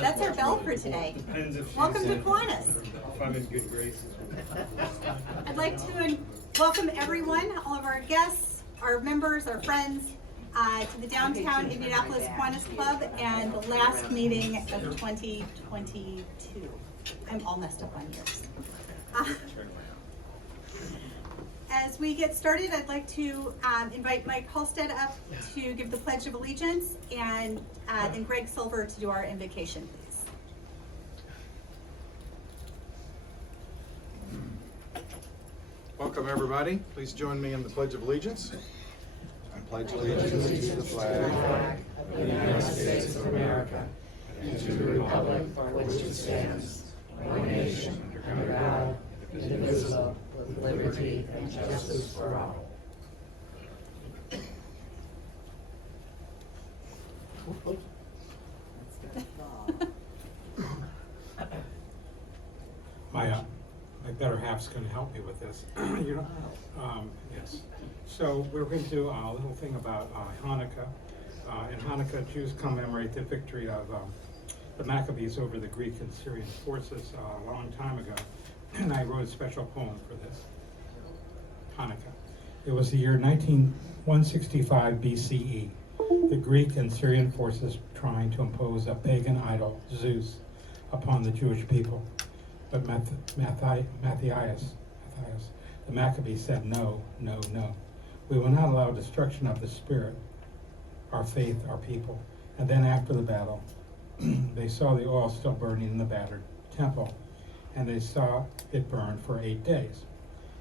That's our bell for today. Welcome to Kiwanis. If I'm in good graces. I'd like to welcome everyone, all of our guests, our members, our friends, to the Downtown Indianapolis Kiwanis Club and the last meeting of 2022. I'm all messed up on years. As we get started, I'd like to invite Mike Halstead up to give the Pledge of Allegiance, and then Greg Silver to do our invocation, please. Welcome, everybody. Please join me in the Pledge of Allegiance. I pledge allegiance to the flag of the United States of America and to the republic for which it stands, one nation, under God, indivisible, with liberty and justice for all. My better half's going to help me with this. Yes. So we're going to do a little thing about Hanukkah. In Hanukkah, Jews commemorate the victory of the Maccabees over the Greek and Syrian forces a long time ago. And I wrote a special poem for this, Hanukkah. It was the year 165 BCE. The Greek and Syrian forces trying to impose a pagan idol, Zeus, upon the Jewish people. But Matthias, the Maccabees said, no, no, no. We will not allow destruction of the spirit, our faith, our people. And then after the battle, they saw the oil still burning in the battered temple, and they saw it burn for 8 days.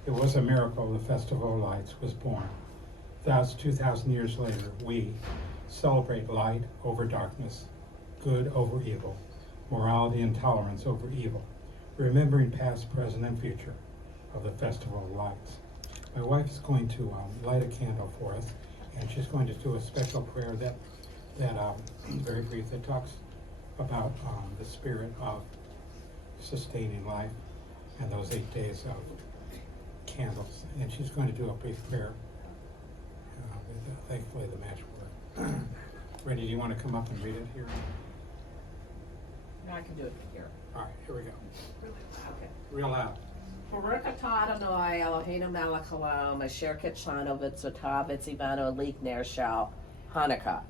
It was a miracle the Festival of Lights was born. 2,000 years later, we celebrate light over darkness, good over evil, morality and tolerance over evil, remembering past, present, and future of the Festival of Lights. My wife is going to light a candle for us, and she's going to do a special prayer that very brief, that talks about the spirit of sustaining life and those 8 days of candles. And she's going to do a brief prayer with, thankfully, the magic word. Randy, do you want to come up and read it here? No, I can do it here. All right, here we go. Okay. Real loud. Baruch atah Adonai Eloheinu melech haolam asher kitshanu v'tzotav v'tzivanu ner shal Hanukkah.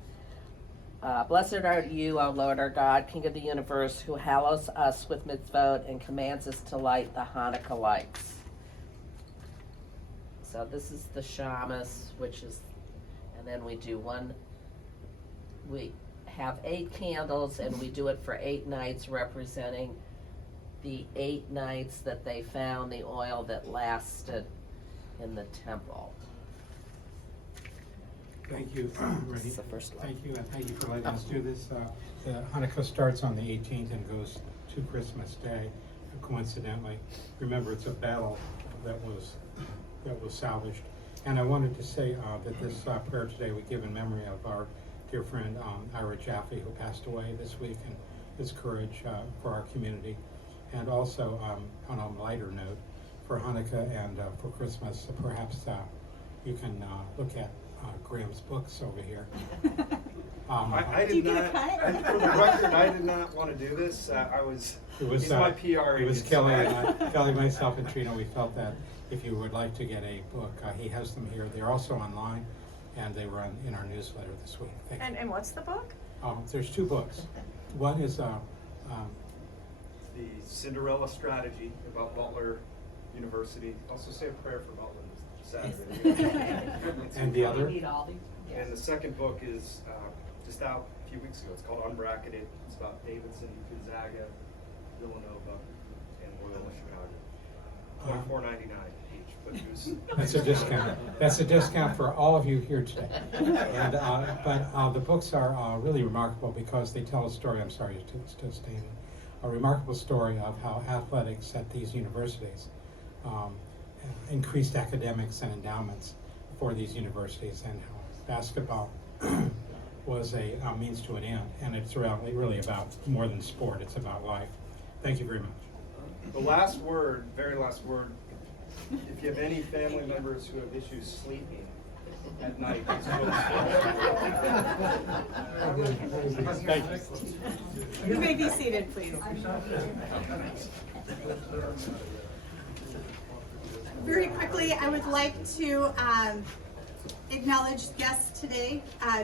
Blessed are you, O Lord our God, King of the universe, who hallows us with mitzvot and commands us to light the Hanukkah lights. So this is the shamus, which is, and then we have 8 candles, and we do it for 8 nights, representing the 8 nights that they found the oil that lasted in the temple. Thank you, Randy. This is the first one. Thank you, and thank you for letting us do this. The Hanukkah starts on the 18th and goes to Christmas Day. Coincidentally, remember, it's a battle that was salvaged. And I wanted to say that this prayer today we give in memory of our dear friend Ira Jaffe, who passed away this week, and his courage for our community. And also, on a lighter note, for Hanukkah and for Christmas, perhaps you can look at Graham's books over here. I did not, for the record, I did not want to do this. He's my PR. It was Kelly, myself, and Trina. We felt that if you would like to get a book, he has them here. They're also online, and they run in our newsletter this week. Thank you. And what's the book? There's 2 books. One is The Cinderella Strategy about Butler University. Also say a prayer for Butler this Saturday. and the other. And the second book is just out a few weeks ago. It's called Unbracketed. It's about Davidson, Gonzaga, Villanova, and Loyola Chicago. $24.99 each. But That's a discount. That's a discount for all of you here today. And but the books are really remarkable because they tell a story. I'm sorry to stand. A remarkable story of how athletics at these universities increased academics and endowments for these universities, and how basketball was a means to an end. And it's really about more than sport. It's about life. Thank you very much. the last word, very last word, if you have any family members who have issues sleeping, at night. Thank you. You may be seated, please. Very quickly, I would like to acknowledge guests today.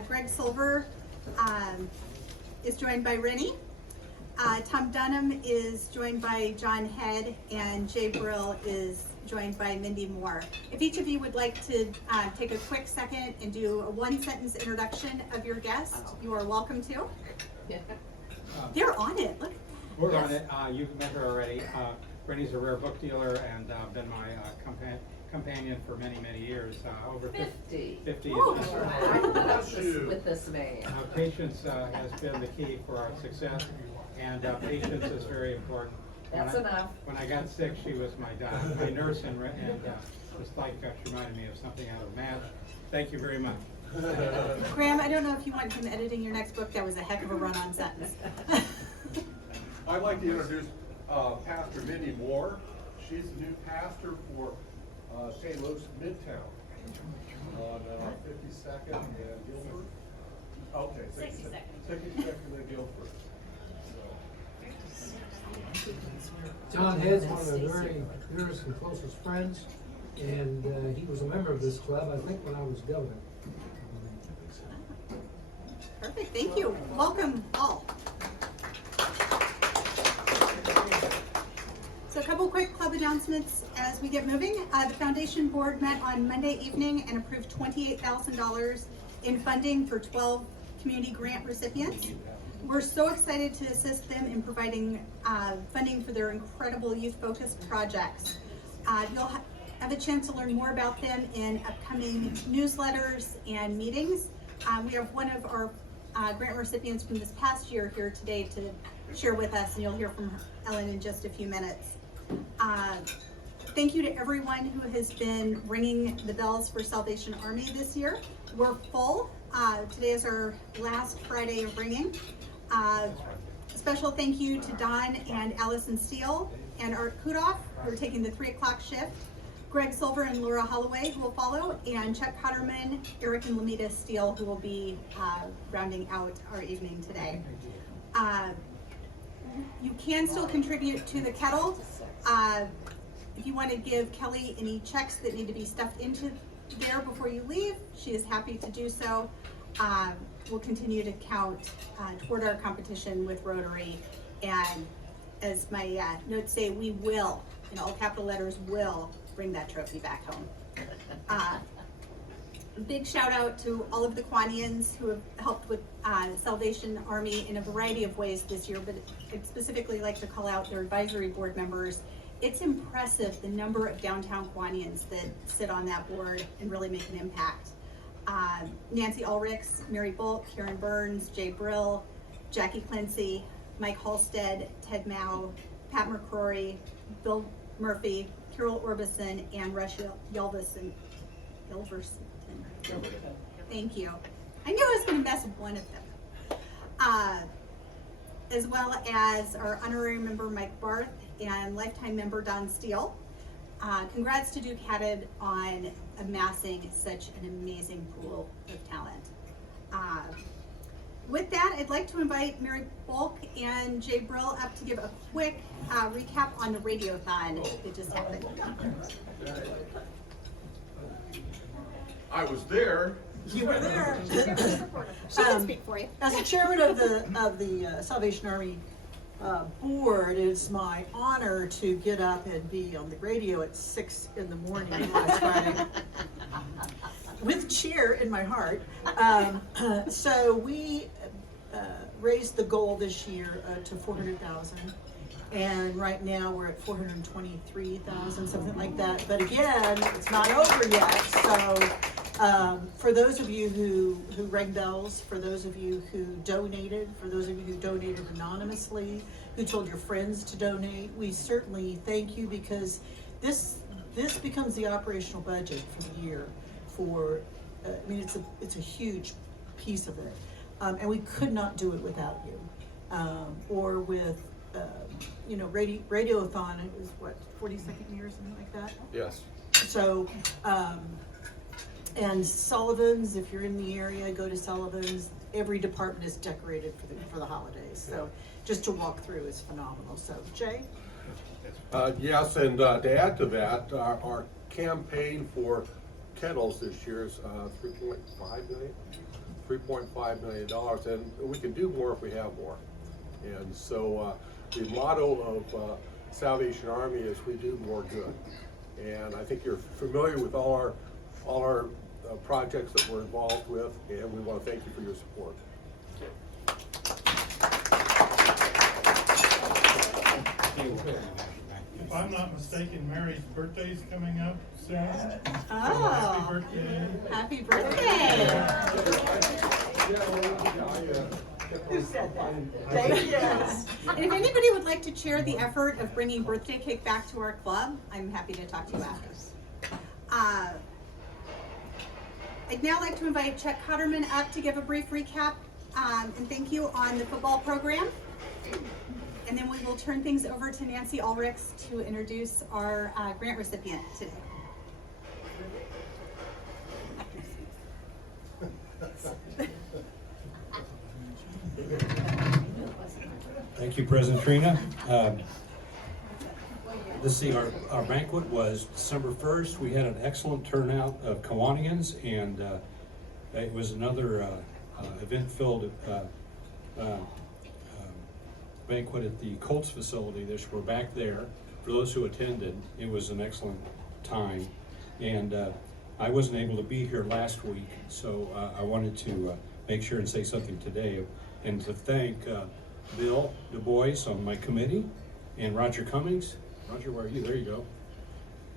Greg Silver is joined by Rennie. Tom Dunham is joined by John Head, and Jay Brill is joined by Mindy Moore. If each of you would like to take a quick second and do a one-sentence introduction of your guest, you are welcome to. They're on it. Look. We're on it. You've met her already. Rennie's a rare book dealer and been my companion for many, many years. Over 50 50. years. Ooh. With this man. Patience has been the key for our success, and patience is very important. That's enough. When I got sick, she was my nurse, and just like she reminded me of something out of Match. Thank you very much. Graham, I don't know if you want him editing your next book. That was a heck of a run-on sentence. I'd like to introduce Pastor Mindy Moore. She's the new pastor for St. Louis Midtown on 52nd and Guilford. Okay, 62nd. 62nd and Guilford. John Head's one of my very dearest and closest friends, and he was a member of this club, I think, when I was governor. Perfect, thank you. Welcome all. So a couple quick club announcements as we get moving. The foundation board met on Monday evening and approved $28,000 in funding for 12 community grant recipients. We're so excited to assist them in providing funding for their incredible youth-focused projects. You'll have a chance to learn more about them in upcoming newsletters and meetings. We have one of our grant recipients from this past year here today to share with us, and you'll hear from Ellen in just a few minutes. Thank you to everyone who has been ringing the bells for Salvation Army this year. We're full. Today is our last Friday of ringing. Special thank you to Don and Allison Steele and Art Kudoff, who are taking the 3 o'clock shift, Greg Silver and Laura Holloway, who will follow, and Chuck Cotterman, Eric and Lamita Steele, who will be rounding out our evening today. You can still contribute to the kettle. If you want to give Kelly any checks that need to be stuffed into there before you leave, she is happy to do so. We'll continue to count toward our competition with Rotary, and as my notes say, we will, in all capital letters, will bring that trophy back home. Big shout out to all of the Kiwanis who have helped with Salvation Army in a variety of ways this year, but I'd specifically like to call out their advisory board members. It's impressive the number of downtown Kiwanis that sit on that board and really make an impact. Nancy Ulrichs, Mary Bolt, Karen Burns, Jay Brill, Jackie Clancy, Mike Halstead, Ted Mao, Pat McCrory, Bill Murphy, Carol Orbison, and Rush Yelverson. Thank you. I knew I was going to mess with one of them. As well as our honorary member Mike Barth and lifetime member Don Steele. Congrats to Duke Haddad on amassing such an amazing pool of talent. With that, I'd like to invite Mary Bulk and Jay Brill up to give a quick recap on the radiothon that just happened. I was there. You were there. She can speak for you. As the chairman of the Salvation Army board, it's my honor to get up and be on the radio at 6 in the morning last Friday with cheer in my heart. So we raised the goal this year to 400,000. And right now we're at 423,000, something like that. But again, it's not over yet. So for those of you who rang bells, for those of you who donated, for those of you who donated anonymously, who told your friends to donate, we certainly thank you, because this becomes the operational budget for the year. I mean, it's a huge piece of it, and we could not do it without you, or with. Radiothon, it was what, 42nd year, something like that? Yes. So, And Sullivan's, if you're in the area, go to Sullivan's. Every department is decorated for the holidays, so just to walk through is phenomenal. So, Jay? Yes, and to add to that, our campaign for kettles this year is $3.5 million, and we can do more if we have more. And so the motto of Salvation Army is we do more good. And I think you're familiar with all our projects that we're involved with, and we want to thank you for your support. If I'm not mistaken, Mary's birthday's coming up soon. Oh, Happy birthday. happy birthday. Who said that? Thank you. And if anybody would like to chair the effort of bringing birthday cake back to our club, I'm happy to talk to you after. I'd now like to invite Chuck Cotterman up to give a brief recap and thank you on the football program. And then we will turn things over to Nancy Ulrichs to introduce our grant recipient today. Thank you, President Trina. Let's see, our banquet was December 1st. We had an excellent turnout of Kiwanians, and it was another event-filled banquet at the Colts facility. We're back there. For those who attended, it was an excellent time. And I wasn't able to be here last week, so I wanted to make sure and say something today, and to thank Bill Du Bois on my committee, and Roger Cummings. Roger, where are you? There you go.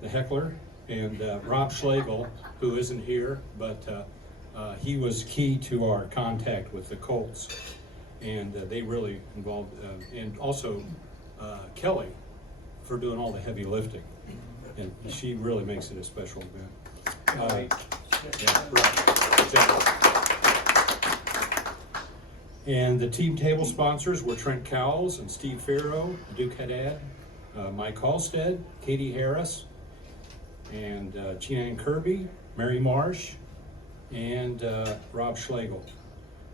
The heckler, and Rob Schlegel, who isn't here, but he was key to our contact with the Colts, and they really involved, and also Kelly for doing all the heavy lifting, and she really makes it a special event. Yeah, right. Exactly. And the team table sponsors were Trent Cowles and Steve Farrow, Duke Haddad, Mike Halstead, Katie Harris, and Jeanne Kirby, Mary Marsh, and Rob Schlegel.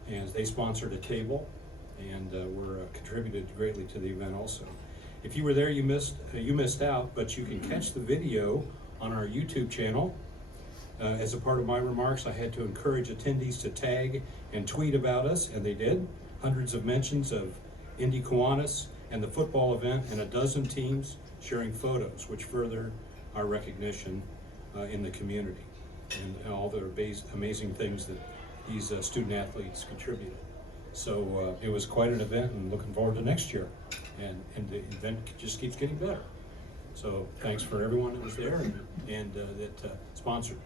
And they sponsored a table and were contributed greatly to the event also. If you were there, you missed out, but you can catch the video on our YouTube channel. As a part of my remarks, I had to encourage attendees to tag and tweet about us, and they did. Hundreds of mentions of Indy Kiwanis and the football event, and a dozen teams sharing photos, which further our recognition in the community and all the amazing things that these student athletes contributed. So it was quite an event, and looking forward to next year. And the event just keeps getting better. So thanks for everyone that was there and that sponsored.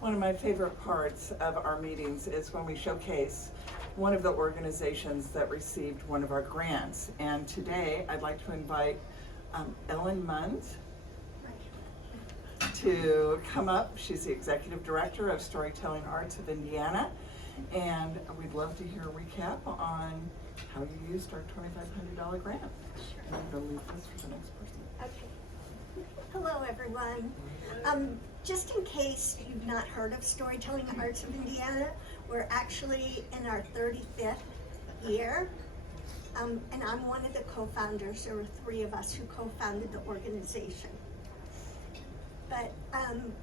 One of my favorite parts of our meetings is when we showcase one of the organizations that received one of our grants. And today I'd like to invite Ellen Munds to come up. She's the Executive Director of Storytelling Arts of Indiana. And we'd love to hear a recap on how you used our $2,500 grant. And I'm going to leave this for the next person. Okay. Hello, everyone. Just in case you've not heard of Storytelling Arts of Indiana, we're actually in our 35th year. And I'm one of the co-founders. There were 3 of us who co-founded the organization. But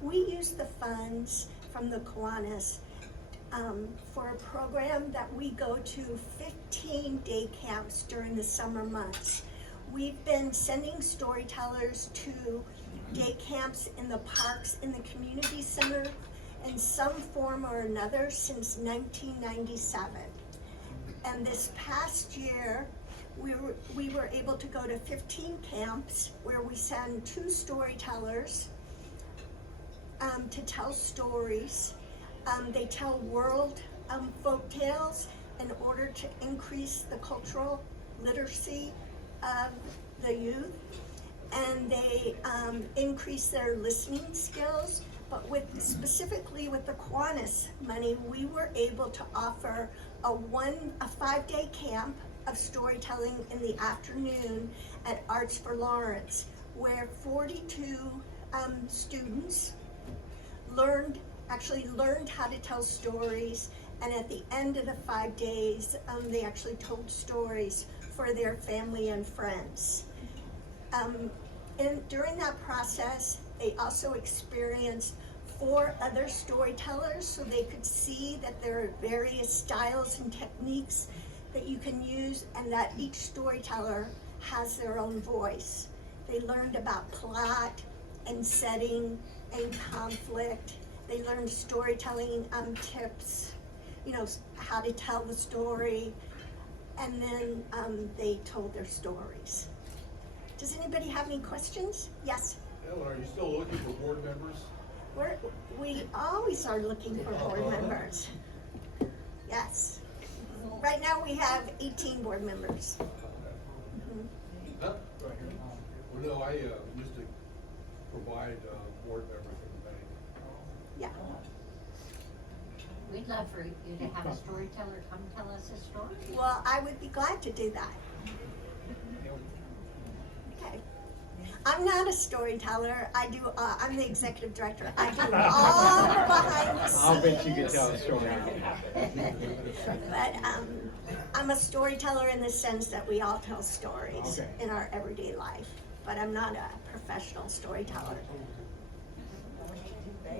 we use the funds from the Kiwanis for a program that we go to 15 day camps during the summer months. We've been sending storytellers to day camps in the parks in the community center in some form or another since 1997. And this past year, we were able to go to 15 camps where we send 2 storytellers to tell stories. They tell world folk tales in order to increase the cultural literacy of the youth, and they increase their listening skills But specifically with the Kiwanis money, we were able to offer a 5-day camp of storytelling in the afternoon at Arts for Lawrence, where 42 students learned how to tell stories, and at the end of the 5 days, they actually told stories for their family and friends. During that process, they also experienced 4 other storytellers, so they could see that there are various styles and techniques that you can use, and that each storyteller has their own voice. They learned about plot and setting and conflict. They learned storytelling tips, how to tell the story, and then they told their stories. Does anybody have any questions? Yes? Ellen, are you still looking for board members? We always are looking for board members. Yes. Right now we have 18 board members. Huh? Well, no, I used to provide board members for the bank. Yeah. We'd love for you to have a storyteller come tell us a story. Well, I would be glad to do that. Okay. I'm not a storyteller. I'm the executive director. I do all the behind the scenes. I'll bet you could tell a story. But I'm a storyteller in the sense that we all tell stories in our everyday life. But I'm not a professional storyteller.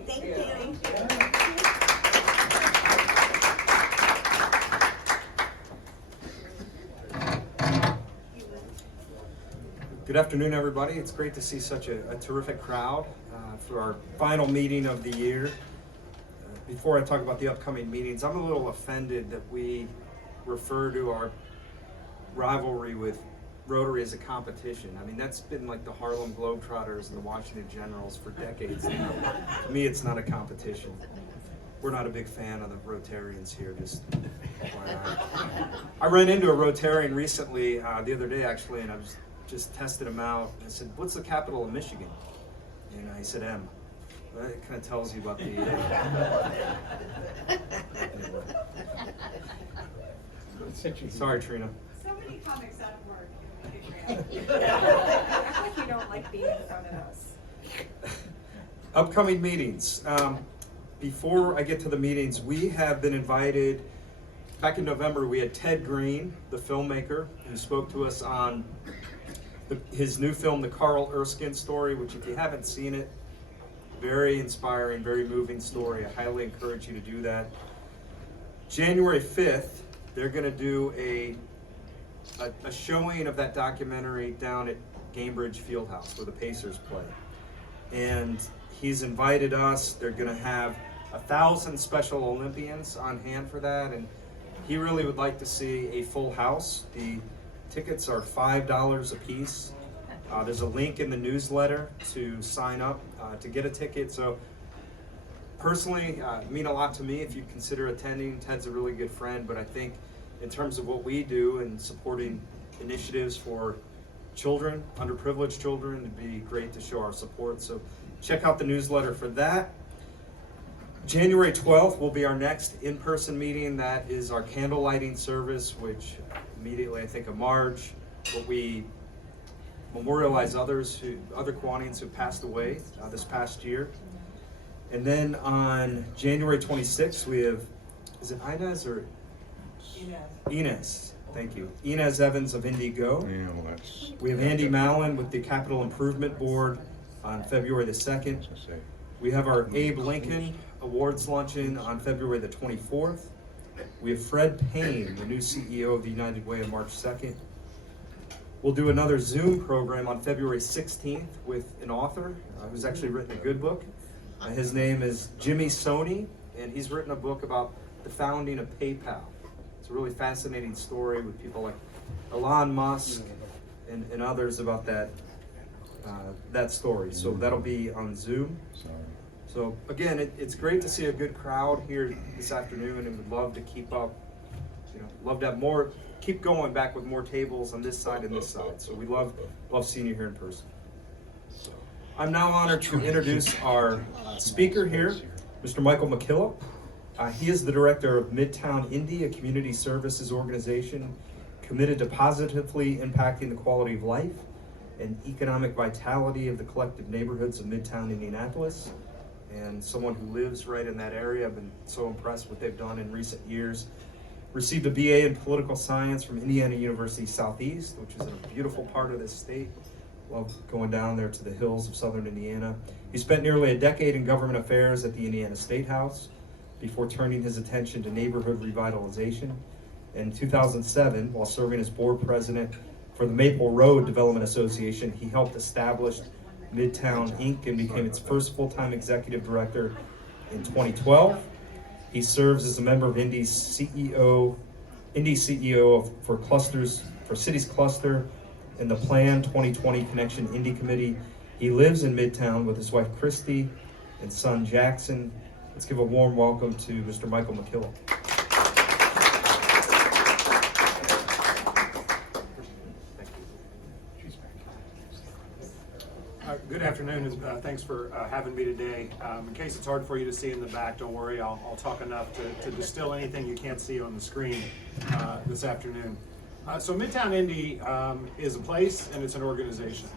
Thank you. Good afternoon, everybody. It's great to see such a terrific crowd for our final meeting of the year. Before I talk about the upcoming meetings, I'm a little offended that we refer to our rivalry with Rotary as a competition. I mean, that's been like the Harlem Globetrotters and the Washington Generals for decades now. To me, it's not a competition. We're not a big fan of the Rotarians here, just I ran into a Rotarian recently, the other day actually, and I was just tested him out. I said, "What's the capital of Michigan?" And he said, "M." Well, it kind of tells you about the. Anyway. Sorry, Trina. So many comics out of work. Act like you don't like being in front of us. Upcoming meetings. Before I get to the meetings, we have been invited. Back in November, we had Ted Green, the filmmaker, who spoke to us on his new film, The Carl Erskine Story, which if you haven't seen it, very inspiring, very moving story. I highly encourage you to do that. January 5th, they're going to do a showing of that documentary down at Gamebridge Fieldhouse where the Pacers play. And he's invited us. They're going to have 1,000 Special Olympians on hand for that, and he really would like to see a full house. The tickets are $5 a piece. There's a link in the newsletter to sign up to get a ticket. So personally, it means a lot to me if you consider attending. Ted's a really good friend, but I think in terms of what we do and supporting initiatives for children, underprivileged children, it'd be great to show our support. So check out the newsletter for that. January 12th will be our next in-person meeting. That is our candle lighting service, which immediately I think of Marge, where we memorialize other Kiwanis who passed away this past year. And then on January 26th, we have, is it Inez or? Inez, thank you. Inez Evans of Indy Go. Yeah, well, that's. We have Andy Mallon with the Capital Improvement Board on February the 2nd. We have our Abe Lincoln Awards luncheon on February the 24th. We have Fred Payne, the new CEO of the United Way, on March 2nd. We'll do another Zoom program on February 16th with an author who's actually written a good book. His name is Jimmy Soni, and he's written a book about the founding of PayPal. It's a really fascinating story with people like Elon Musk and others about that story. So that'll be on Zoom. So again, it's great to see a good crowd here this afternoon, and we'd love to keep up. Love to have more. Keep going back with more tables on this side and this side. So we love seeing you here in person. So I'm now honored to introduce our speaker here, Mr. Michael McKillip. He is the director of Midtown Indy, a community services organization committed to positively impacting the quality of life and economic vitality of the collective neighborhoods of Midtown Indianapolis. And someone who lives right in that area. I've been so impressed with what they've done in recent years. Received a BA in political science from Indiana University Southeast, which is in a beautiful part of this state. Love going down there to the hills of southern Indiana. He spent nearly a decade in government affairs at the Indiana State House before turning his attention to neighborhood revitalization. In 2007, while serving as board president for the Maple Road Development Association, he helped establish Midtown Inc. and became its first full-time executive director in 2012. He serves as a member of Indy's CEO for Cities Cluster in the Plan 2020 Connection Indy Committee. He lives in Midtown with his wife Christy and son Jackson. Let's give a warm welcome to Mr. Michael McKillip. Good afternoon, and thanks for having me today. In case it's hard for you to see in the back, don't worry, I'll talk enough to distill anything you can't see on the screen this afternoon. So Midtown Indy is a place and it's an organization.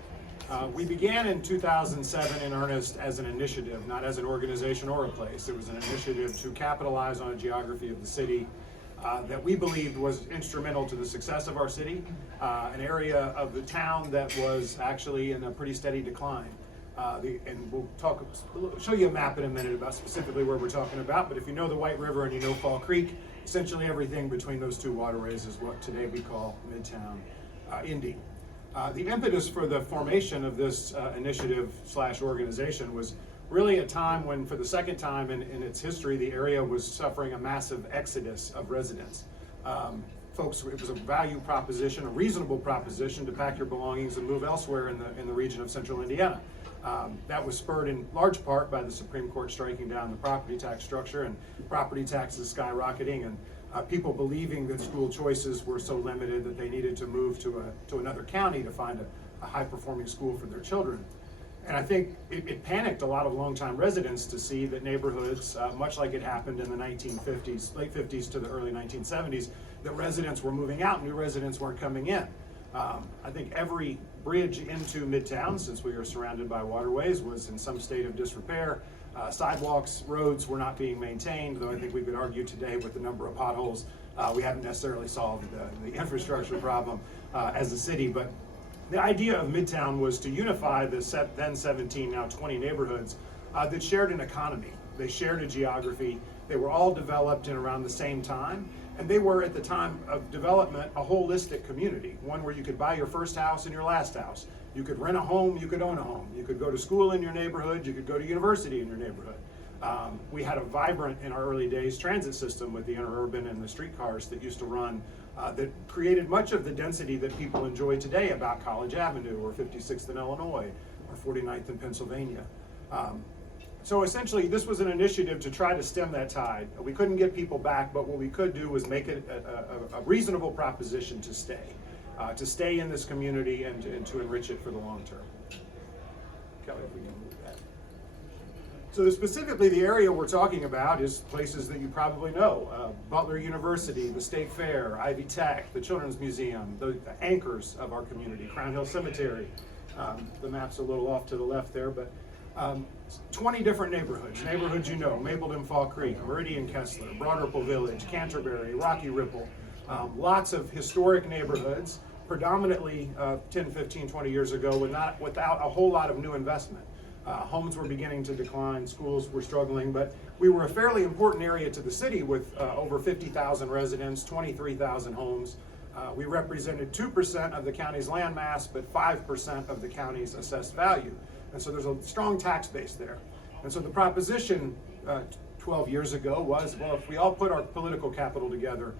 We began in 2007 in earnest as an initiative, not as an organization or a place. It was an initiative to capitalize on a geography of the city that we believed was instrumental to the success of our city, an area of the town that was actually in a pretty steady decline. And we'll show you a map in a minute about specifically where we're talking about, but if you know the White River and you know Fall Creek, essentially everything between those two waterways is what today we call Midtown Indy. The impetus for the formation of this initiative / organization was really a time when, for the second time in its history, the area was suffering a massive exodus of residents. Folks, it was a value proposition, a reasonable proposition to pack your belongings and move elsewhere in the region of central Indiana. That was spurred in large part by the Supreme Court striking down the property tax structure and property taxes skyrocketing, and people believing that school choices were so limited that they needed to move to another county to find a high-performing school for their children. And I think it panicked a lot of longtime residents to see that neighborhoods, much like it happened in the 1950s, late 50s to the early 1970s, that residents were moving out, new residents weren't coming in. I think every bridge into Midtown, since we are surrounded by waterways, was in some state of disrepair. Sidewalks, roads were not being maintained, though I think we could argue today with the number of potholes, we haven't necessarily solved the infrastructure problem as a city. But the idea of Midtown was to unify the then 17, now 20 neighborhoods that shared an economy. They shared a geography. They were all developed in around the same time. And they were, at the time of development, a holistic community, one where you could buy your first house and your last house. You could rent a home, you could own a home. You could go to school in your neighborhood, you could go to university in your neighborhood. We had a vibrant, in our early days, transit system with the interurban and the streetcars that used to run that created much of the density that people enjoy today about College Avenue or 56th in Illinois or 49th in Pennsylvania. So essentially, this was an initiative to try to stem that tide. We couldn't get people back, but what we could do was make it a reasonable proposition to stay in this community and to enrich it for the long term. Kelly, if we can move that. So specifically, the area we're talking about is places that you probably know. Butler University, the State Fair, Ivy Tech, the Children's Museum, the anchors of our community, Crown Hill Cemetery. The map's a little off to the left there, but 20 different neighborhoods you know: Mapleton, Fall Creek, Meridian, Kessler, Broad Ripple Village, Canterbury, Rocky Ripple. Lots of historic neighborhoods, predominantly 10, 15, 20 years ago, without a whole lot of new investment. Homes were beginning to decline, schools were struggling, but we were a fairly important area to the city with over 50,000 residents, 23,000 homes. We represented 2% of the county's land mass, but 5% of the county's assessed value. And so there's a strong tax base there. And so the proposition 12 years ago was, well, if we all put our political capital together,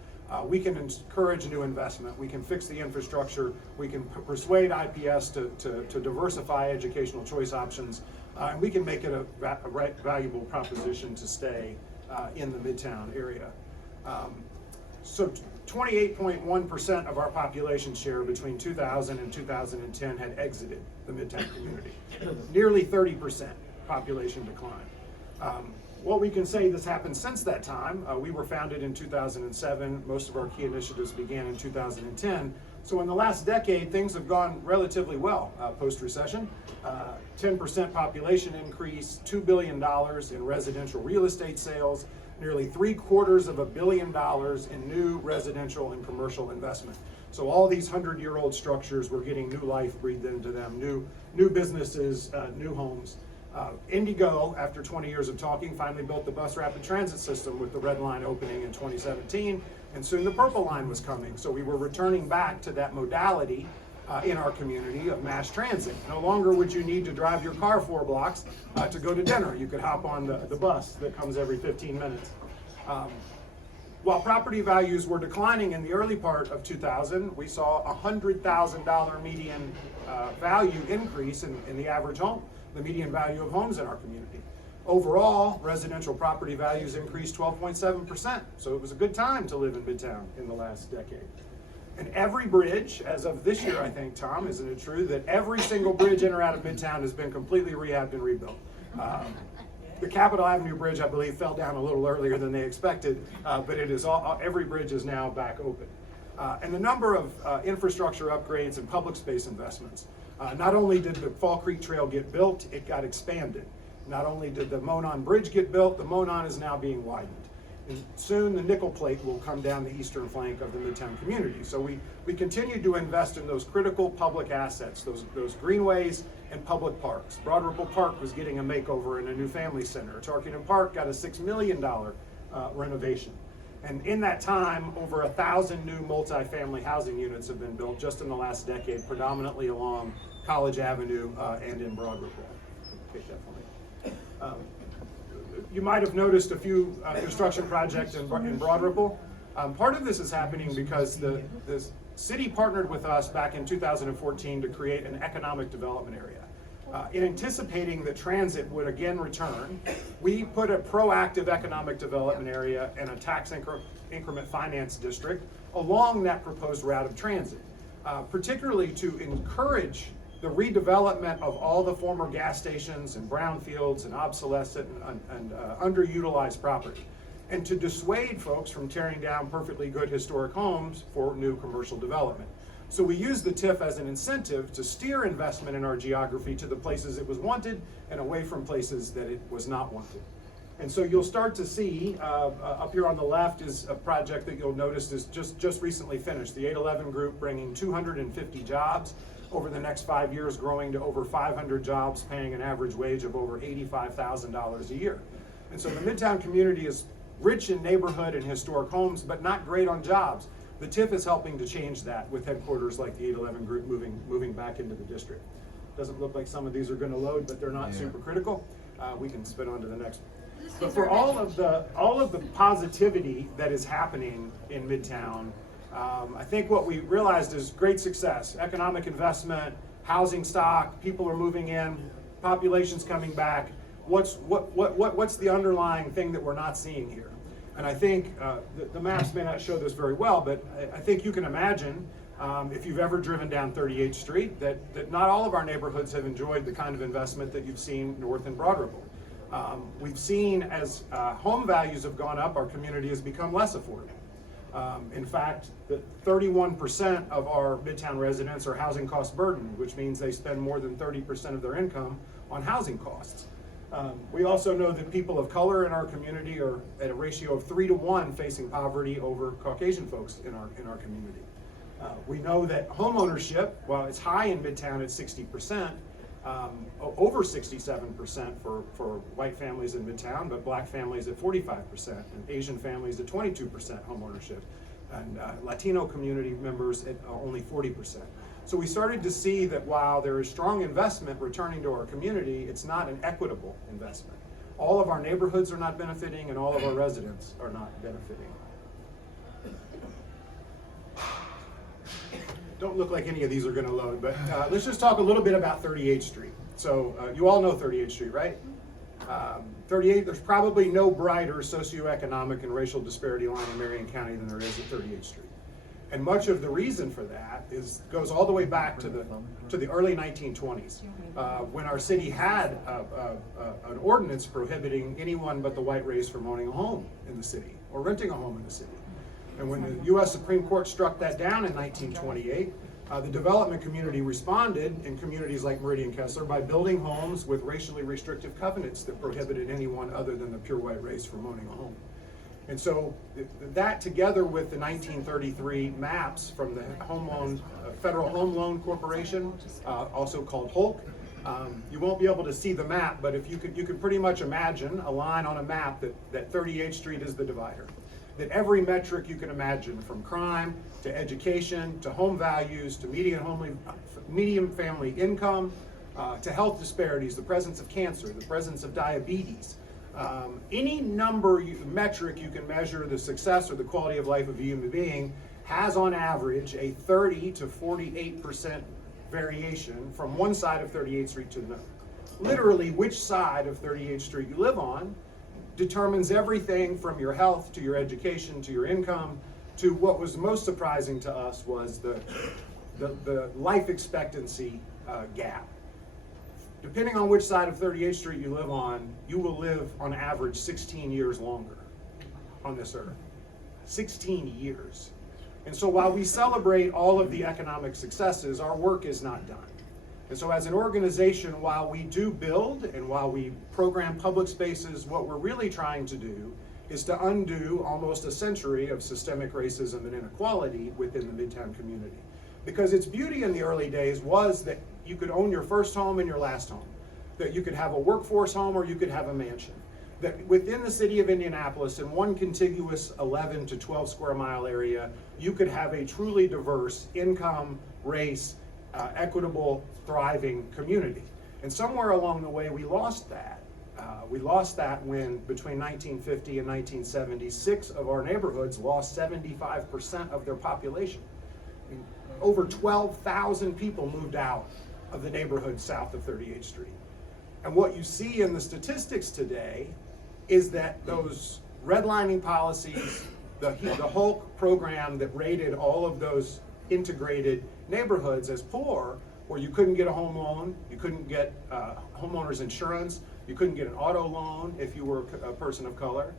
we can encourage new investment, we can fix the infrastructure, we can persuade IPS to diversify educational choice options, and we can make it a valuable proposition to stay in the Midtown area. So 28.1% of our population share between 2000 and 2010 had exited the Midtown community. Nearly 30% population decline. What we can say that's happened since that time, we were founded in 2007, most of our key initiatives began in 2010. So in the last decade, things have gone relatively well post-recession. 10% population increase, $2 billion in residential real estate sales, nearly $750 million in new residential and commercial investment. So all these 100-year-old structures were getting new life breathed into them, new businesses, new homes. Indigo, after 20 years of talking, finally built the bus rapid transit system with the red line opening in 2017, and soon the purple line was coming. So we were returning back to that modality in our community of mass transit. No longer would you need to drive your car 4 blocks to go to dinner. You could hop on the bus that comes every 15 minutes. While property values were declining in the early part of 2000, we saw a $100,000 median value increase in the average home, the median value of homes in our community. Overall, residential property values increased 12.7%, so it was a good time to live in Midtown in the last decade. And every bridge, as of this year, I think, Tom, isn't it true, that every single bridge in or out of Midtown has been completely rehabbed and rebuilt? The Capitol Avenue Bridge, I believe, fell down a little earlier than they expected, but it is every bridge is now back open. And the number of infrastructure upgrades and public space investments. Not only did the Fall Creek Trail get built, it got expanded. Not only did the Monon Bridge get built, the Monon is now being widened. And soon the nickel plate will come down the eastern flank of the Midtown community. So we continue to invest in those critical public assets, those greenways and public parks. Broad Ripple Park was getting a makeover and a new family center. Tarkington Park got a $6 million renovation. And in that time, over 1,000 new multifamily housing units have been built just in the last decade, predominantly along College Avenue and in Broad Ripple. Take that for me. You might have noticed a few construction projects in Broad Ripple. Part of this is happening because the city partnered with us back in 2014 to create an economic development area. In anticipating that transit would again return, we put a proactive economic development area and a tax increment finance district along that proposed route of transit, particularly to encourage the redevelopment of all the former gas stations and brownfields and obsolescent and underutilized property, and to dissuade folks from tearing down perfectly good historic homes for new commercial development. So we use the TIF as an incentive to steer investment in our geography to the places it was wanted and away from places that it was not wanted. And so you'll start to see, up here on the left is a project that you'll notice is just recently finished. The 811 group bringing 250 jobs over the next 5 years, growing to over 500 jobs, paying an average wage of over $85,000 a year. And so the Midtown community is rich in neighborhood and historic homes, but not great on jobs. The TIF is helping to change that with headquarters like the 811 group moving back into the district. Doesn't look like some of these are going to load, but they're not super critical. We can spin on to the next one. But for all of the positivity that is happening in Midtown, I think what we realized is great success. Economic investment, housing stock, people are moving in, population's coming back. What's the underlying thing that we're not seeing here? And I think the maps may not show this very well, but I think you can imagine if you've ever driven down 38th Street that not all of our neighborhoods have enjoyed the kind of investment that you've seen north in Broad Ripple. We've seen as home values have gone up, our community has become less affordable. In fact, 31% of our Midtown residents are housing cost burdened, which means they spend more than 30% of their income on housing costs. We also know that people of color in our community are at a ratio of 3 to 1 facing poverty over Caucasian folks in our community. We know that home ownership, while it's high in Midtown at 60%, over 67% for white families in Midtown, but black families at 45%, and Asian families at 22% home ownership, and Latino community members at only 40%. So we started to see that while there is strong investment returning to our community, it's not an equitable investment. All of our neighborhoods are not benefiting, and all of our residents are not benefiting. Don't look like any of these are going to load, but let's just talk a little bit about 38th Street. So you all know 38th Street, right? 38, there's probably no brighter socioeconomic and racial disparity line in Marion County than there is at 38th Street. And much of the reason for that goes all the way back to the early 1920s, when our city had an ordinance prohibiting anyone but the white race from owning a home in the city or renting a home in the city. And when the U.S. Supreme Court struck that down in 1928, the development community responded in communities like Meridian Kessler by building homes with racially restrictive covenants that prohibited anyone other than the pure white race from owning a home. And so that, together with the 1933 maps from the Federal Home Loan Corporation, also called HOLC, you won't be able to see the map, but if you could pretty much imagine a line on a map that 38th Street is the divider. That every metric you can imagine, from crime to education to home values to median family income to health disparities, the presence of cancer, the presence of diabetes, any metric you can measure the success or the quality of life of a human being has on average a 30 to 48% variation from one side of 38th Street to another. Literally, which side of 38th Street you live on determines everything from your health to your education to your income to what was most surprising to us was the life expectancy gap. Depending on which side of 38th Street you live on, you will live on average 16 years longer on this earth. 16 years. And so while we celebrate all of the economic successes, our work is not done. And so as an organization, while we do build and while we program public spaces, what we're really trying to do is to undo almost a century of systemic racism and inequality within the Midtown community. Because its beauty in the early days was that you could own your first home and your last home, that you could have a workforce home or you could have a mansion, that within the city of Indianapolis, in one contiguous 11 to 12 square mile area, you could have a truly diverse income, race, equitable, thriving community. And somewhere along the way, we lost that. We lost that when between 1950 and 1970, 6 of our neighborhoods lost 75% of their population. I mean, over 12,000 people moved out of the neighborhood south of 38th Street. And what you see in the statistics today is that those redlining policies, the HOLC program that rated all of those integrated neighborhoods as poor, where you couldn't get a home loan, you couldn't get homeowner's insurance, you couldn't get an auto loan if you were a person of color,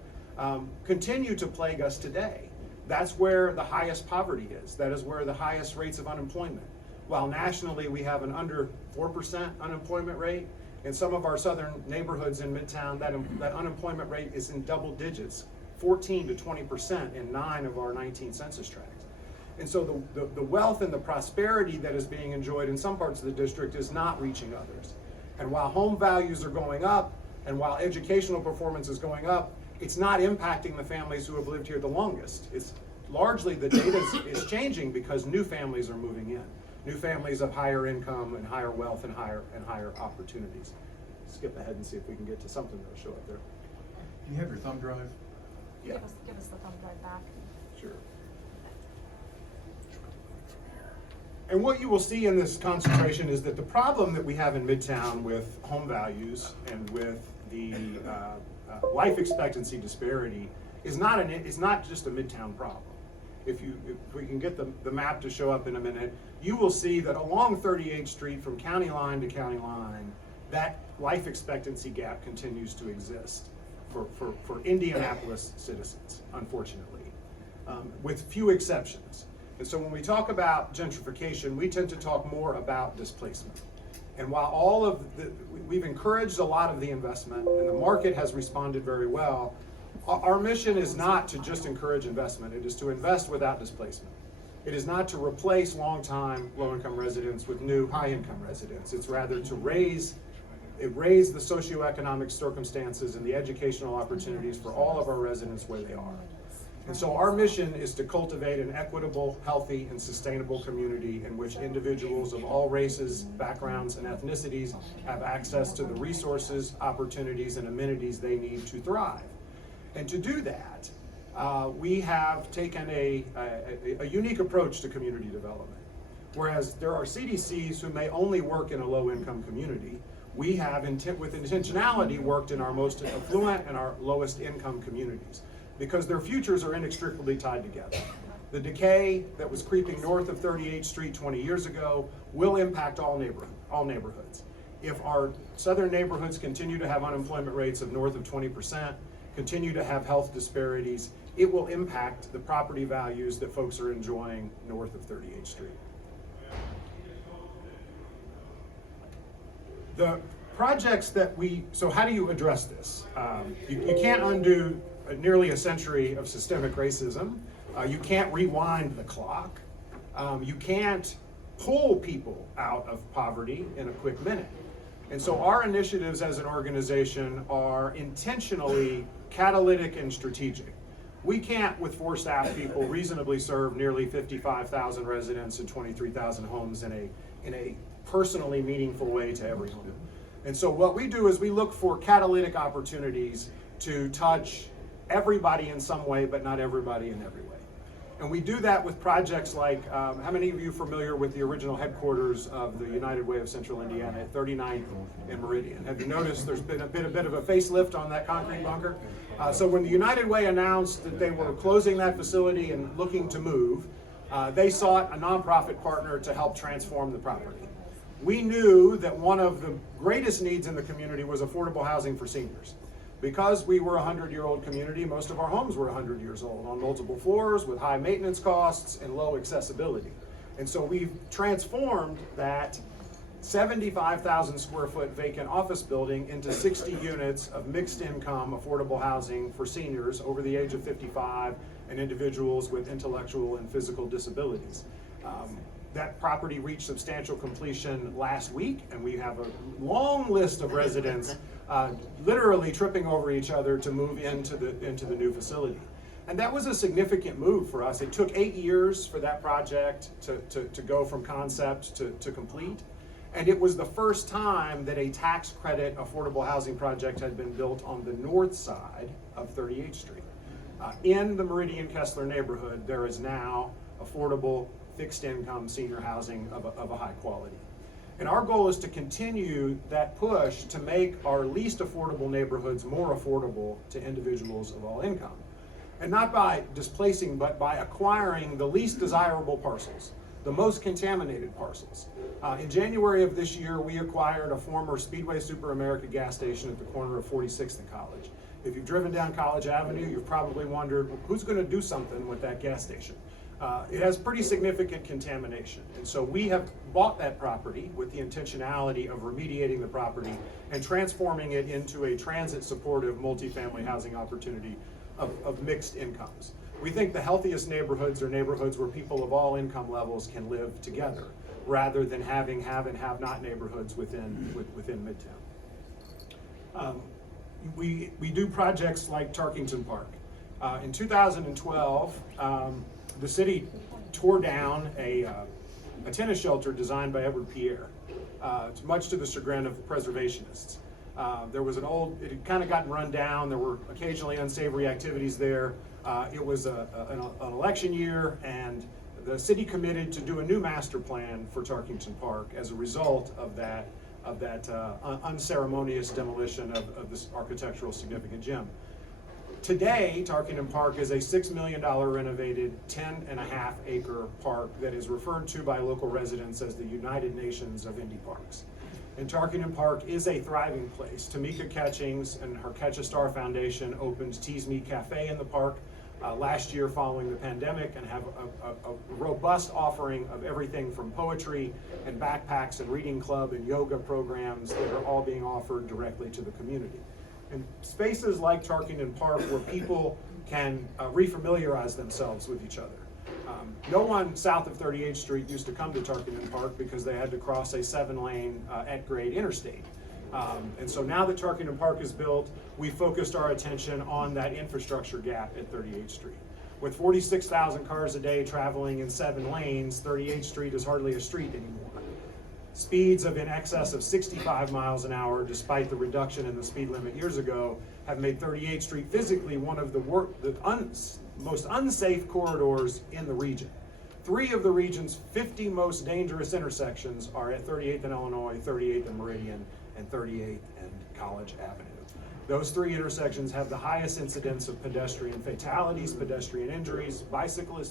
continue to plague us today. That's where the highest poverty is. That is where the highest rates of unemployment. While nationally we have an under 4% unemployment rate, in some of our southern neighborhoods in Midtown, that unemployment rate is in double digits, 14 to 20% in 9 of our 19 census tracts. And so the wealth and the prosperity that is being enjoyed in some parts of the district is not reaching others. And while home values are going up, and while educational performance is going up, it's not impacting the families who have lived here the longest. It's largely the data is changing because new families are moving in. New families of higher income and higher wealth and higher opportunities. Skip ahead and see if we can get to something that'll show up there. Do you have your thumb drive? Yeah. Give us the thumb drive back. Sure. And what you will see in this concentration is that the problem that we have in Midtown with home values and with the life expectancy disparity is not just a Midtown problem. If we can get the map to show up in a minute, you will see that along 38th Street from county line to county line, that life expectancy gap continues to exist for Indianapolis citizens, unfortunately, with few exceptions. And so when we talk about gentrification, we tend to talk more about displacement. And while we've encouraged a lot of the investment and the market has responded very well, our mission is not to just encourage investment, it is to invest without displacement. It is not to replace long-time low-income residents with new high-income residents. It's rather to raise the socioeconomic circumstances and the educational opportunities for all of our residents where they are. And so our mission is to cultivate an equitable, healthy, and sustainable community in which individuals of all races, backgrounds, and ethnicities have access to the resources, opportunities, and amenities they need to thrive. And to do that, we have taken a unique approach to community development. Whereas there are CDCs who may only work in a low-income community, we have, with intentionality, worked in our most affluent and our lowest income communities, because their futures are inextricably tied together. The decay that was creeping north of 38th Street 20 years ago will impact all neighborhoods. If our southern neighborhoods continue to have unemployment rates of north of 20%, continue to have health disparities, it will impact the property values that folks are enjoying north of 38th Street. The projects that so how do you address this? You can't undo nearly a century of systemic racism. You can't rewind the clock. You can't pull people out of poverty in a quick minute. And so our initiatives as an organization are intentionally catalytic and strategic. We can't, with 4 staff people, reasonably serve nearly 55,000 residents and 23,000 homes in a personally meaningful way to every home. And so what we do is we look for catalytic opportunities to touch everybody in some way, but not everybody in every way. And we do that with projects like, how many of you are familiar with the original headquarters of the United Way of Central Indiana at 39th and Meridian? Have you noticed there's been a bit of a facelift on that concrete bunker? So when the United Way announced that they were closing that facility and looking to move, they sought a nonprofit partner to help transform the property. We knew that one of the greatest needs in the community was affordable housing for seniors. Because we were a 100-year-old community, most of our homes were 100 years old on multiple floors with high maintenance costs and low accessibility. And so we've transformed that 75,000 square foot vacant office building into 60 units of mixed income affordable housing for seniors over the age of 55 and individuals with intellectual and physical disabilities. That property reached substantial completion last week, and we have a long list of residents literally tripping over each other to move into the new facility. And that was a significant move for us. It took 8 years for that project to go from concept to complete. And it was the first time that a tax credit affordable housing project had been built on the north side of 38th Street. In the Meridian Kessler neighborhood, there is now affordable fixed income senior housing of a high quality. And our goal is to continue that push to make our least affordable neighborhoods more affordable to individuals of all income. And not by displacing, but by acquiring the least desirable parcels, the most contaminated parcels. In January of this year, we acquired a former Speedway Super America gas station at the corner of 46th and College. If you've driven down College Avenue, you've probably wondered, who's going to do something with that gas station? It has pretty significant contamination. And so we have bought that property with the intentionality of remediating the property and transforming it into a transit supportive multifamily housing opportunity of mixed incomes. We think the healthiest neighborhoods are neighborhoods where people of all income levels can live together, rather than having have and have not neighborhoods within Midtown. We do projects like Tarkington Park. In 2012, the city tore down a tennis shelter designed by Edward Pierre, much to the chagrin of preservationists. There was it had kind of gotten run down. There were occasionally unsavory activities there. It was an election year, and the city committed to do a new master plan for Tarkington Park as a result of that unceremonious demolition of this architectural significant gem. Today, Tarkington Park is a $6 million renovated 10.5 acre park that is referred to by local residents as the United Nations of Indy Parks. And Tarkington Park is a thriving place. Tamika Catchings and her Catch a Star Foundation opened Tease Me Cafe in the park last year following the pandemic, and have a robust offering of everything from poetry and backpacks and reading club and yoga programs that are all being offered directly to the community. And spaces like Tarkington Park where people can refamiliarize themselves with each other. No one south of 38th Street used to come to Tarkington Park because they had to cross a 7-lane at-grade interstate. And so now that Tarkington Park is built, we focused our attention on that infrastructure gap at 38th Street. With 46,000 cars a day traveling in 7 lanes, 38th Street is hardly a street anymore. Speeds of in excess of 65 miles an hour, despite the reduction in the speed limit years ago, have made 38th Street physically one of the most unsafe corridors in the region. 3 of the region's 50 most dangerous intersections are at 38th and Illinois, 38th and Meridian, and 38th and College Avenue. Those 3 intersections have the highest incidence of pedestrian fatalities, pedestrian injuries, bicycle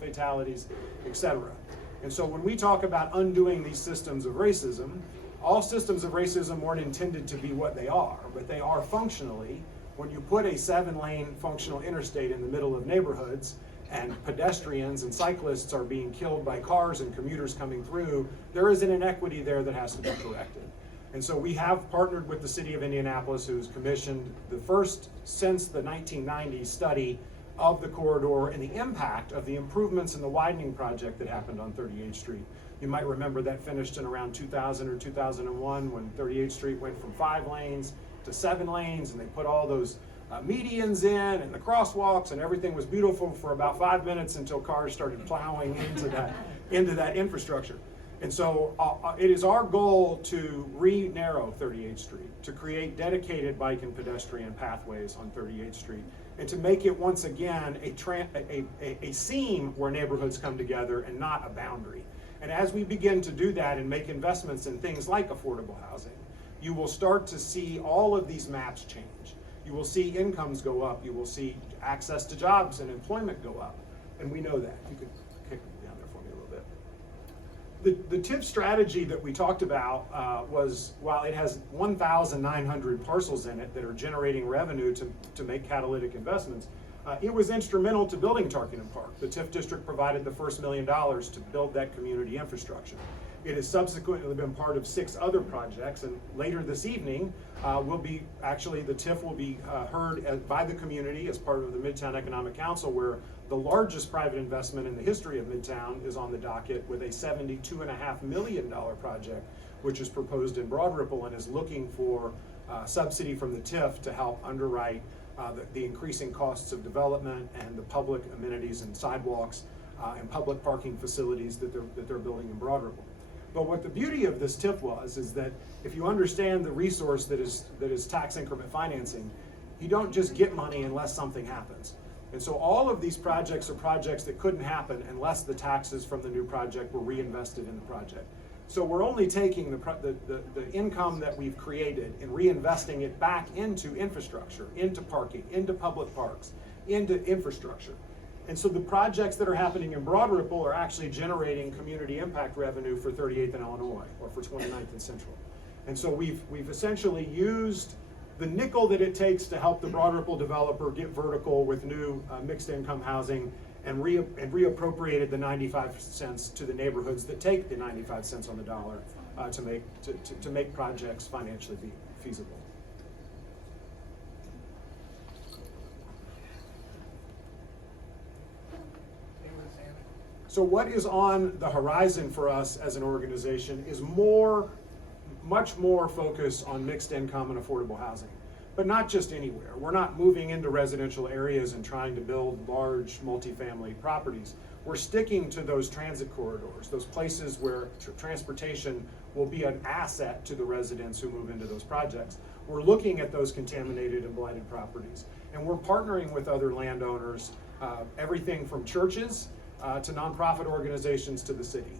fatalities, etc. And so when we talk about undoing these systems of racism, all systems of racism weren't intended to be what they are, but they are functionally. When you put a 7-lane functional interstate in the middle of neighborhoods and pedestrians and cyclists are being killed by cars and commuters coming through, there is an inequity there that has to be corrected. And so we have partnered with the city of Indianapolis, who's commissioned the first since the 1990s study of the corridor and the impact of the improvements in the widening project that happened on 38th Street. You might remember that finished in around 2000 or 2001 when 38th Street went from 5 lanes to 7 lanes, and they put all those medians in and the crosswalks, and everything was beautiful for about 5 minutes until cars started plowing into that infrastructure. And so it is our goal to re-narrow 38th Street, to create dedicated bike and pedestrian pathways on 38th Street, and to make it once again a seam where neighborhoods come together and not a boundary. And as we begin to do that and make investments in things like affordable housing, you will start to see all of these maps change. You will see incomes go up. You will see access to jobs and employment go up. And we know that. You could kick me down there for me a little bit. The TIF strategy that we talked about was, while it has 1,900 parcels in it that are generating revenue to make catalytic investments, it was instrumental to building Tarkington Park. The TIF district provided the first $1 million to build that community infrastructure. It has subsequently been part of 6 other projects, and later this evening the TIF will be heard by the community as part of the Midtown Economic Council, where the largest private investment in the history of Midtown is on the docket with a $72.5 million project, which is proposed in Broad Ripple and is looking for subsidy from the TIF to help underwrite the increasing costs of development and the public amenities and sidewalks and public parking facilities that they're building in Broad Ripple. But what the beauty of this TIF is that if you understand the resource that is tax increment financing, you don't just get money unless something happens. And so all of these projects are projects that couldn't happen unless the taxes from the new project were reinvested in the project. So we're only taking the income that we've created and reinvesting it back into infrastructure, into parking, into public parks, into infrastructure. And so the projects that are happening in Broad Ripple are actually generating community impact revenue for 38th and Illinois, or for 29th and Central. And so we've essentially used the nickel that it takes to help the Broad Ripple developer get vertical with new mixed income housing, and reappropriated the 95 cents to the neighborhoods that take the 95 cents on the dollar to make projects financially feasible. So what is on the horizon for us as an organization is much more focus on mixed income and affordable housing, but not just anywhere. We're not moving into residential areas and trying to build large multifamily properties. We're sticking to those transit corridors, those places where transportation will be an asset to the residents who move into those projects. We're looking at those contaminated and blighted properties, and we're partnering with other landowners, everything from churches to nonprofit organizations to the city.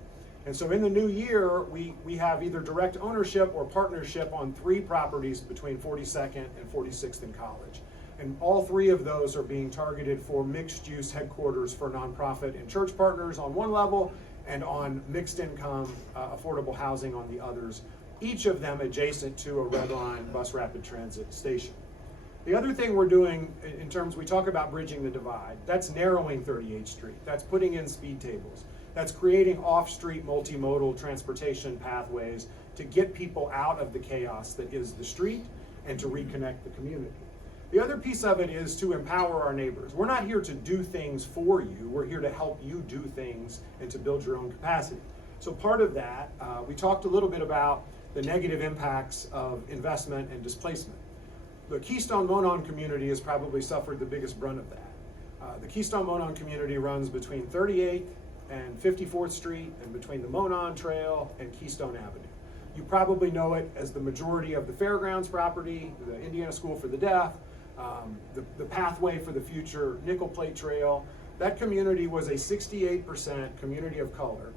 And so in the new year, we have either direct ownership or partnership on 3 properties between 42nd and 46th and College. And all 3 of those are being targeted for mixed use headquarters for nonprofit and church partners on one level, and on mixed income affordable housing on the others, each of them adjacent to a Red Line bus rapid transit station. The other thing we're doing in terms, we talk about bridging the divide, that's narrowing 38th Street, that's putting in speed tables, that's creating off-street multimodal transportation pathways to get people out of the chaos that is the street and to reconnect the community. The other piece of it is to empower our neighbors. We're not here to do things for you, we're here to help you do things and to build your own capacity. So part of that, we talked a little bit about the negative impacts of investment and displacement. The Keystone Monon community has probably suffered the biggest brunt of that. The Keystone Monon community runs between 38th and 54th Street and between the Monon Trail and Keystone Avenue. You probably know it as the majority of the fairgrounds property, the Indiana School for the Deaf, the pathway for the future Nickel Plate Trail, That community was a 68% community of color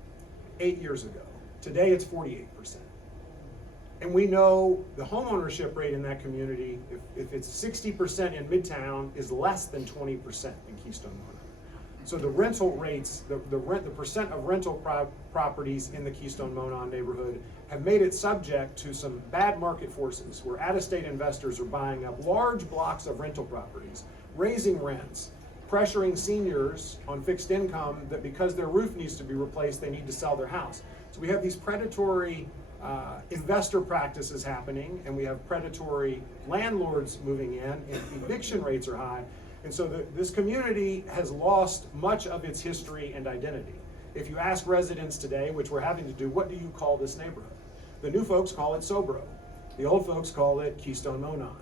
8 years ago. Today it's 48%. And we know the homeownership rate in that community, if it's 60% in Midtown, is less than 20% in Keystone Monon. So the rental rates, the percent of rental properties in the Keystone Monon neighborhood have made it subject to some bad market forces where out-of-state investors are buying up large blocks of rental properties, raising rents, pressuring seniors on fixed income that because their roof needs to be replaced, they need to sell their house. So we have these predatory investor practices happening, and we have predatory landlords moving in, and eviction rates are high. And so this community has lost much of its history and identity. If you ask residents today, which we're having to do, what do you call this neighborhood? The new folks call it Sobro. The old folks call it Keystone Monon.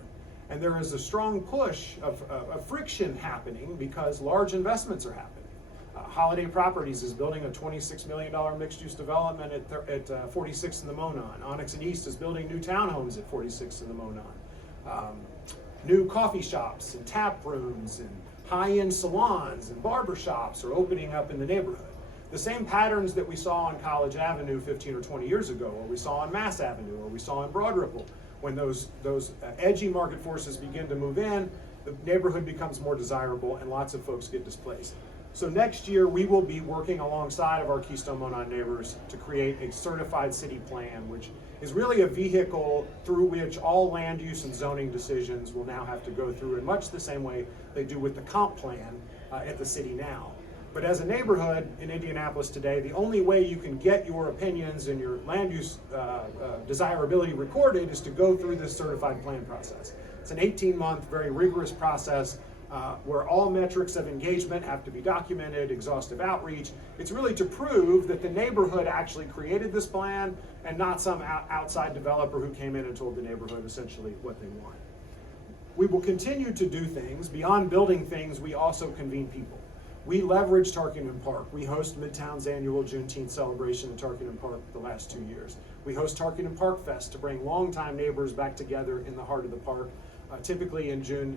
And there is a strong push of friction happening because large investments are happening. Holiday Properties is building a $26 million mixed-use development at 46th and the Monon. Onyx and East is building new townhomes at 46th and the Monon. New coffee shops and tap rooms and high-end salons and barber shops are opening up in the neighborhood. The same patterns that we saw on College Avenue 15 or 20 years ago, or we saw on Mass Avenue, or we saw in Broad Ripple. When those edgy market forces begin to move in, the neighborhood becomes more desirable and lots of folks get displaced. So next year we will be working alongside of our Keystone Monon neighbors to create a certified city plan, which is really a vehicle through which all land use and zoning decisions will now have to go through in much the same way they do with the comp plan at the city now. But as a neighborhood in Indianapolis today, the only way you can get your opinions and your land use desirability recorded is to go through this certified plan process. It's an 18-month, very rigorous process where all metrics of engagement have to be documented, exhaustive outreach. It's really to prove that the neighborhood actually created this plan and not some outside developer who came in and told the neighborhood essentially what they want. We will continue to do things. Beyond building things, we also convene people. We leverage Tarkington Park. We host Midtown's annual Juneteenth celebration in Tarkington Park the last 2 years. We host Tarkington Park Fest to bring longtime neighbors back together in the heart of the park, typically in June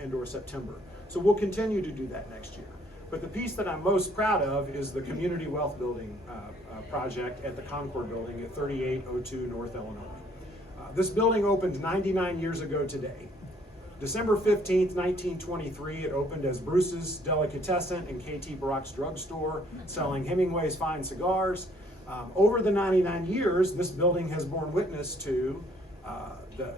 and or September. So we'll continue to do that next year. But the piece that I'm most proud of is the Community Wealth Building project at the Concord Building at 3802 North Illinois. This building opened 99 years ago today. December 15th, 1923, it opened as Bruce's Delicatessen and K.T. Barak's drugstore, selling Hemingway's fine cigars. Over the 99 years, this building has borne witness to the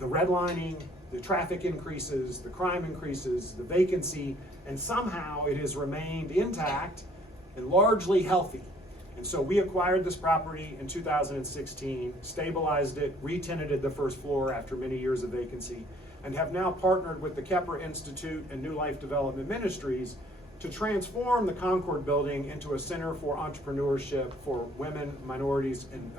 redlining, the traffic increases, the crime increases, the vacancy, and somehow it has remained intact and largely healthy. And so we acquired this property in 2016, stabilized it, re-tenanted the first floor after many years of vacancy, and have now partnered with the Kepler Institute and New Life Development Ministries to transform the Concord building into a center for entrepreneurship for women, minorities, and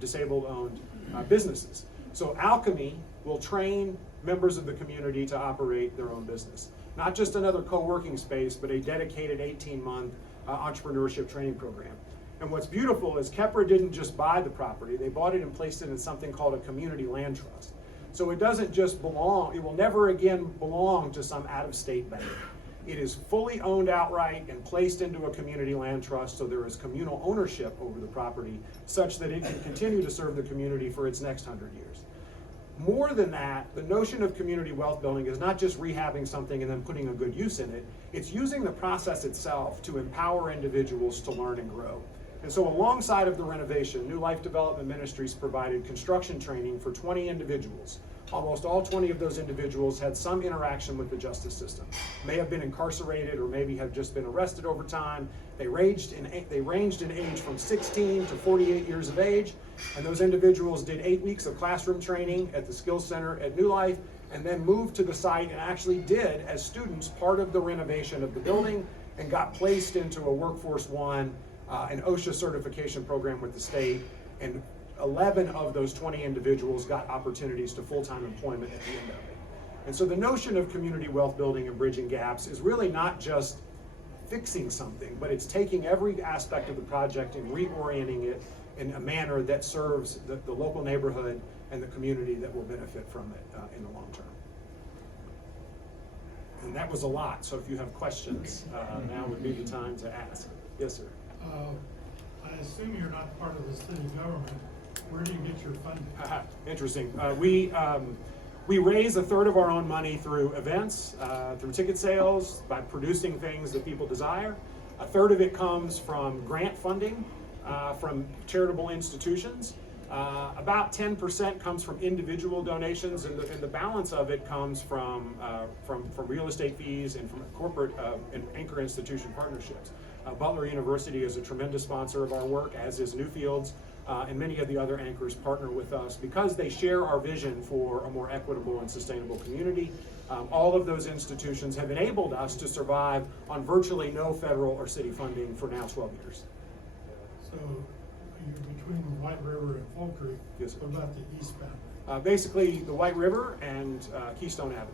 disabled-owned businesses. So Alchemy will train members of the community to operate their own business. Not just another co-working space, but a dedicated 18-month entrepreneurship training program. And what's beautiful is Kepler didn't just buy the property, they bought it and placed it in something called a community land trust. So it doesn't just belong, it will never again belong to some out-of-state bank. It is fully owned outright and placed into a community land trust, so there is communal ownership over the property such that it can continue to serve the community for its next 100 years. More than that, the notion of community wealth building is not just rehabbing something and then putting a good use in it, it's using the process itself to empower individuals to learn and grow. And so alongside of the renovation, New Life Development Ministries provided construction training for 20 individuals. Almost all 20 of those individuals had some interaction with the justice system. May have been incarcerated or maybe have just been arrested over time. They ranged in age from 16 to 48 years of age, and those individuals did 8 weeks of classroom training at the Skills Center at New Life, and then moved to the site and actually did, as students, part of the renovation of the building and got placed into a Workforce One, an OSHA certification program with the state, and 11 of those 20 individuals got opportunities to full-time employment at the end of it. And so the notion of community wealth building and bridging gaps is really not just fixing something, but it's taking every aspect of the project and reorienting it in a manner that serves the local neighborhood and the community that will benefit from it in the long term. And that was a lot, so if you have questions, now would be the time to ask. Yes, sir. I assume you're not part of the city government. Where do you get your funding? Interesting. We raise a third of our own money through events, through ticket sales, by producing things that people desire. A third of it comes from grant funding from charitable institutions. About 10% comes from individual donations, and the balance of it comes from real estate fees and from corporate and anchor institution partnerships. Butler University is a tremendous sponsor of our work, as is Newfields, and many of the other anchors partner with us because they share our vision for a more equitable and sustainable community. All of those institutions have enabled us to survive on virtually no federal or city funding for now 12 years. So you're between White River and Fall Creek. Yes, sir. What about the eastbound? Basically, the White River and Keystone Avenue.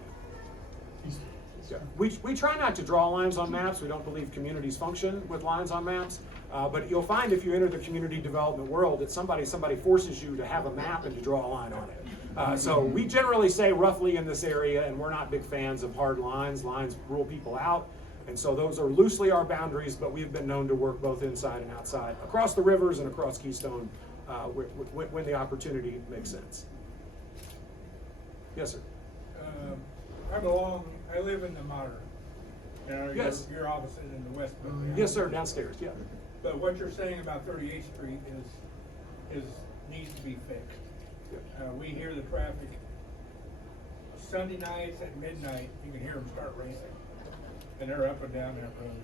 Eastbound. Yeah. We try not to draw lines on maps. We don't believe communities function with lines on maps. But you'll find if you enter the community development world that somebody forces you to have a map and to draw a line on it. So we generally say roughly in this area, and we're not big fans of hard lines. Lines rule people out. And so those are loosely our boundaries, but we've been known to work both inside and outside, across the rivers and across Keystone when the opportunity makes sense. Yes, sir. I live in the modern. Yes. You're opposite in the west. Yes, sir, downstairs, yeah. But what you're saying about 38th Street needs to be fixed. We hear the traffic. Sunday nights at midnight, you can hear them start racing. And they're up and down that road.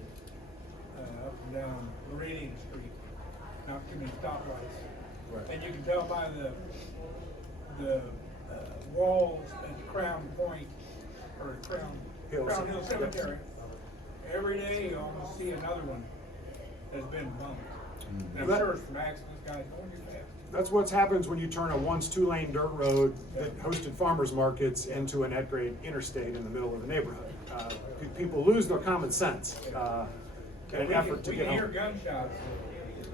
Up and down Meridian Street. Not too many stoplights. Right. And you can tell by the walls at the Crown Point, or Crown Hill Cemetery. Every day you almost see another one that's been bumped. And I'm sure it's from accidents, guys going too fast. That's what happens when you turn a once 2-lane dirt road that hosted farmers markets into an at-grade interstate in the middle of the neighborhood. People lose their common sense in an effort to get home. We hear gunshots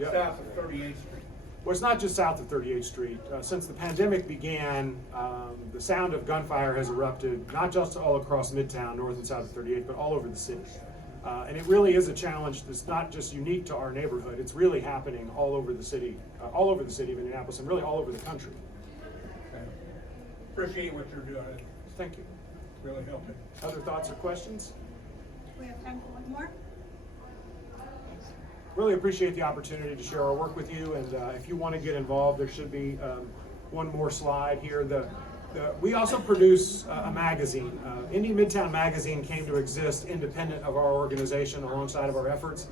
south of 38th Street. Well, it's not just south of 38th Street. Since the pandemic began, the sound of gunfire has erupted, not just all across Midtown, north and south of 38th, but all over the city. And it really is a challenge that's not just unique to our neighborhood. It's really happening all over the city of Indianapolis, and really all over the country. Appreciate what you're doing. Thank you. Really helping. Other thoughts or questions? We have time for one more. Really appreciate the opportunity to share our work with you, and if you want to get involved, there should be one more slide here. We also produce a magazine. Indy Midtown Magazine came to exist independent of our organization alongside of our efforts.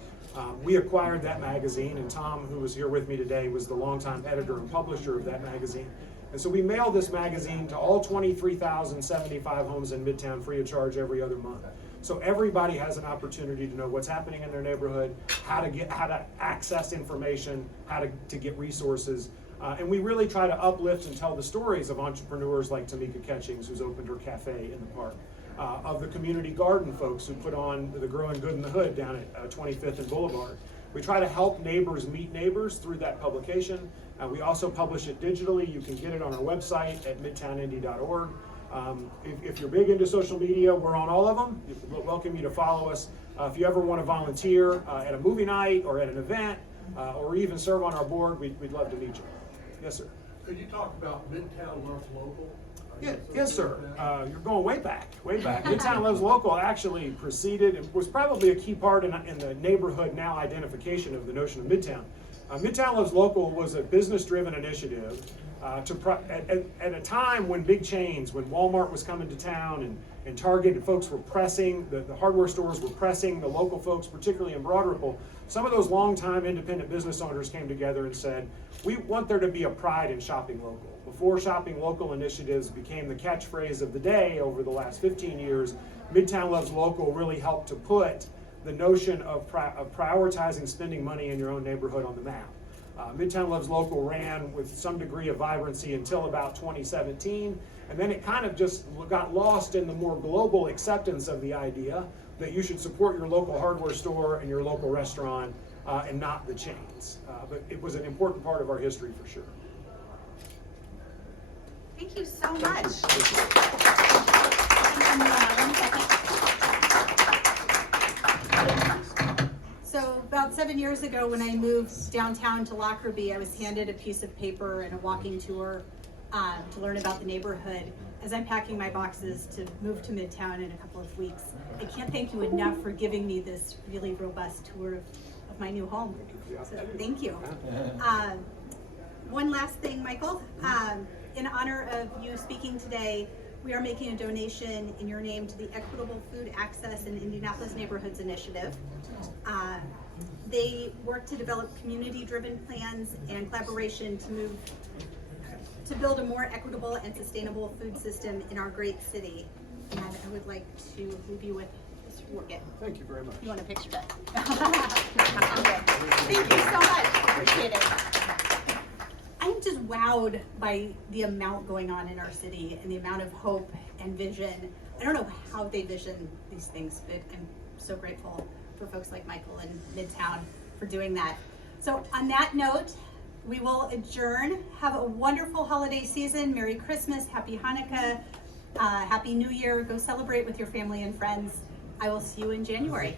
We acquired that magazine, and Tom, who was here with me today, was the longtime editor and publisher of that magazine. And so we mail this magazine to all 23,075 homes in Midtown free of charge every other month. So everybody has an opportunity to know what's happening in their neighborhood, how to access information, how to get resources. And we really try to uplift and tell the stories of entrepreneurs like Tamika Catchings, who's opened her cafe in the park, of the community garden folks who put on the Growing Good in the Hood down at 25th and Boulevard. We try to help neighbors meet neighbors through that publication. We also publish it digitally. You can get it on our website at midtownindy.org. If you're big into social media, we're on all of them. We welcome you to follow us. If you ever want to volunteer at a movie night or at an event, or even serve on our board, we'd love to meet you. Yes, sir. Could you talk about Midtown Loves Local? Yes, sir. You're going way back, way back. Midtown Loves Local actually preceded and was probably a key part in the neighborhood now identification of the notion of Midtown. Midtown Loves Local was a business-driven initiative at a time when big chains, when Walmart was coming to town and Target and folks were pressing, the hardware stores were pressing the local folks, particularly in Broad Ripple. Some of those longtime independent business owners came together and said, we want there to be a pride in shopping local. Before shopping local initiatives became the catchphrase of the day over the last 15 years, Midtown Loves Local really helped to put the notion of prioritizing spending money in your own neighborhood on the map. Midtown Loves Local ran with some degree of vibrancy until about 2017, and then it kind of just got lost in the more global acceptance of the idea that you should support your local hardware store and your local restaurant and not the chains. But it was an important part of our history for sure. Thank you so much. 1 second. 7 years ago, when I moved downtown to Lockerbie, I was handed a piece of paper and a walking tour to learn about the neighborhood. As I'm packing my boxes to move to Midtown in a couple of weeks, I can't thank you enough for giving me this really robust tour of my new home. So thank you. One last thing, Michael. In honor of you speaking today, we are making a donation in your name to the Equitable Food Access in Indianapolis Neighborhoods Initiative. They work to develop community-driven plans and collaboration to build a more equitable and sustainable food system in our great city. And I would like to leave you with this certificate. Thank you very much. You want a picture of it? Thank you so much. Appreciate it. I'm just wowed by the amount going on in our city and the amount of hope and vision. I don't know how they vision these things, but I'm so grateful for folks like Michael and Midtown for doing that. So on that note, we will adjourn. Have a wonderful holiday season. Merry Christmas, Happy Hanukkah, Happy New Year. Go celebrate with your family and friends. I will see you in January.